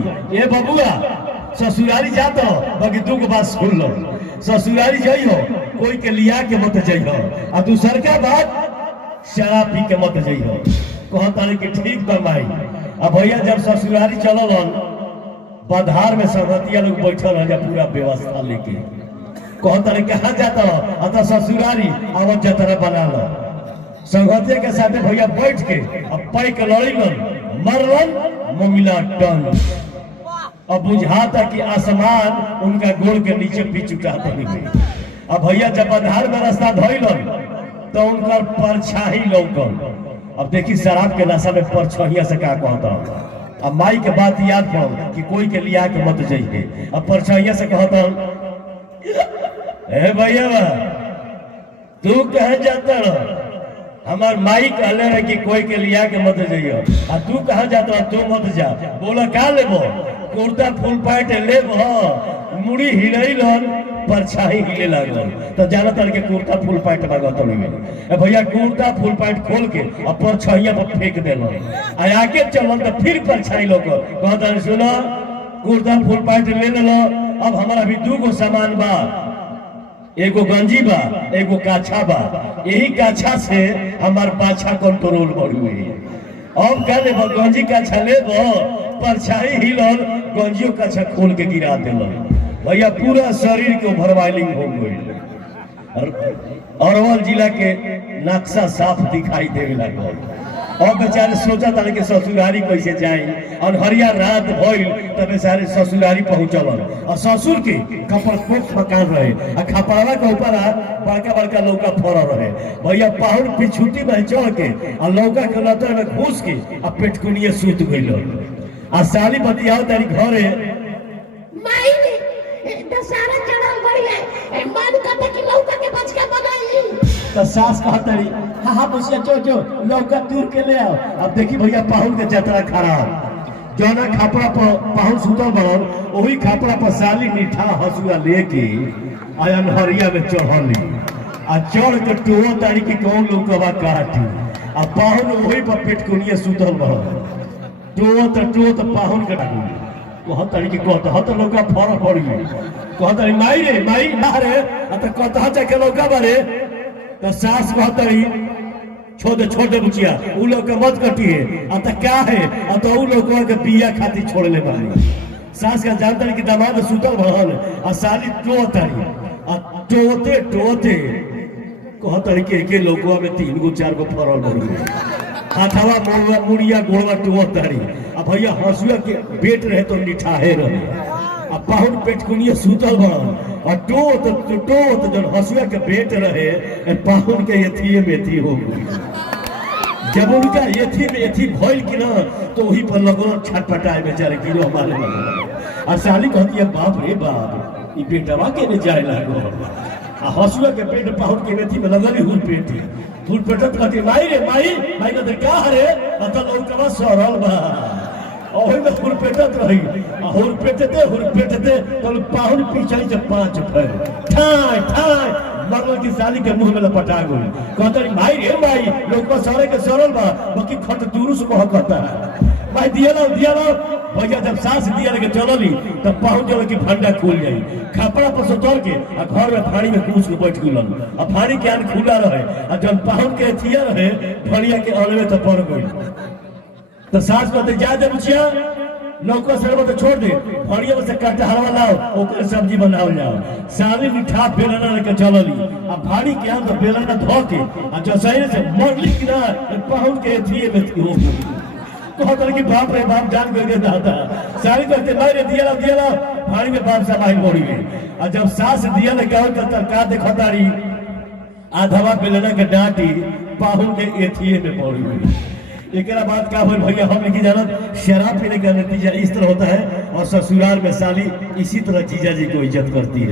जाई। ए बबुआ ससुरारी जा तो बाकी दू बात सुन लो, ससुरारी जाइयो कोई के लिया के मत जाइयो, आ दूसर का बात शराब पी के मत जाइयो। कहता कि ठीक बा माई। अब भैया जब ससुरारी चलल बधार में संगतिया लोग बैठल है पूरा व्यवस्था लेके, कहता कहाँ जाता अतः ससुरारी आवत जतरा बना लो। संगतिया के साथ भैया बैठ के अब पैक लड़ीलन मरलन ममिला टन। अब बुझाता कि आसमान उनका गोड़ के नीचे पीछे उठाता नहीं। अब भैया जब बधार में रास्ता धोइलन तो उनका परछाई लौकल। अब देखी शराब के नशा में परछाइया से क्या कहता। अब माई के बात याद पड़ो कि कोई के लिया के मत जाइए। अब परछाइया से कहता ए भैया तू कहे जाता रह, हमार माई कहले रहे कि कोई के लिया के मत जाइयो, आ तू कहा जाता तू मत जा। बोला का लेबो? कुर्ता फुल पैंट लेबो, मुड़ी हिलैलन परछाई हिले लागल तो जाना तर के कुर्ता फुल पैंट मांगत में। भैया कुर्ता फुल पैंट खोल के अब परछाइया पर फेंक देलन, आ आगे चलन तो फिर परछाई लोग कहता सुनो कुर्ता फुल पैंट ले लो, अब हमारा भी 2 गो सामान बा, एगो गंजी बा एगो काछा बा, यही काछा से हमार पाछा कंट्रोल बढ़ुए। अब क्या लेबो? गंजी काछा लेबो, परछाई हिलल गंजियो काछा खोल के गिरा देलन। भैया पूरा शरीर के ओवरवाइलिंग हो गई। अरवल जिला के नक्शा साफ दिखाई देने लगल। अब बेचारे सोचा था कि ससुरारी कैसे जाए, और हरिया रात भइल तब बेचारे ससुरारी पहुंचलन। और ससुर के कपड़पोख मकान रहे, और खपड़वा के ऊपर बड़का बड़का लौका फर रहे। भैया पाहुर पिछुटी में चढ़ के और लौका के लतर में घुस के और पेटकुनिए सूत गइल। आ साली बतियाओ तारी घरे माई दशहरा चढ़ल बढ़िया मन करता कि लौका के बचका बनाई। तो सास कहतरी हाँ हाँ बसिया जो लौका तूर के ले आओ। अब देखी भैया पाहुन के जतरा खराब, जौना खापड़ा पर पाहुन सुतल बनल वही खापड़ा पर साली मीठा हसुआ लेके आयन हरिया में चढ़ली, आ चढ़ के टोह तारी की कौन लौकवा काटी। आ पाहुन वही पर पेटकुनिए सुतल बनल, टोह तो पाहुन के कहतरी की कहता लौका फर पड़ी। कहतरी माई रे माई ना रे कहता जाके लौका बारे। तो सास कहतरी छोटे बुचिया उ लोग के मत कटिए, अतः क्या है अतः उ लोग के बिया खातिर छोड़ ले बानी। सास का जानतरी कि दामाद सुतल भरल आ साली टोतरी आ टोते कहतरी के लोगवा में 3 गो 4 गो फरल बड़ी हाथवा मोड़वा मुड़िया गोड़वा टोतरी। अब भैया हंसुआ के पेट रहे तो निठाहे रहे, अब पाहुन पेटकुनिए सुतल बनल और टोत जब हंसुआ के पेट रहे पाहुन के एथिए में एथी हो गई। जब उनका एथी में एथी भइल कि ना तो वही पर लगल छटपटाए बेचारे गिरो हमारे लगल। और साली कहती है बाप रे बाप ई पेटवा के ने जाए लागो। आ हंसुआ के पेट पाहुन के एथी में लगल ही हुल पेटत कहती माई रे माई कहते क्या रे अतः लौकवा सरल बा। और में हुरपेटत रही, हुरपेटते तो पाहुन पीछे से 5 फेर ठाई मरल की साली के मुंह में लपटा गई। कहते भाई रे भाई लोग सरे के सरल बा बाकी खट दूर से कहता है भाई दिया लो। भैया जब सास दिया लगे चलली तब पाहुन जल की भंडा खुल जाई, खपड़ा पर से उतर के आ घर में फाड़ी में घुस के बैठ गलन। अब फाड़ी के आन खुला रहे और जब पाहुन के थिया रहे फड़िया के अलवे तो पड़ गई। तो सास कहते जा दे बुचिया लौका सरबत तो छोड़ दे, फड़िया में से कटहरवा लाओ ओकर सब्जी बनाओ जाओ। साली मिठा बेलना लेके चलली अब भाड़ी के हम तो बेलना धो के आ जसैरे से मरली कि ना पाहुन के थिए में हो कहत कि बाप रे बाप जान गए दादा। साली कहते मारे दिया ला भाड़ी में बाप समाई मोड़ी में। और जब सास दिया लगा तो का देखतारी आधवा बेलना के डांटी पाहुन के एथिए में पड़ी हुई। एक बात क्या भैया हम लेके जाना शराब पीने का नतीजा इस तरह होता है, और ससुराल में साली इसी तरह जीजा जी को इज्जत करती है।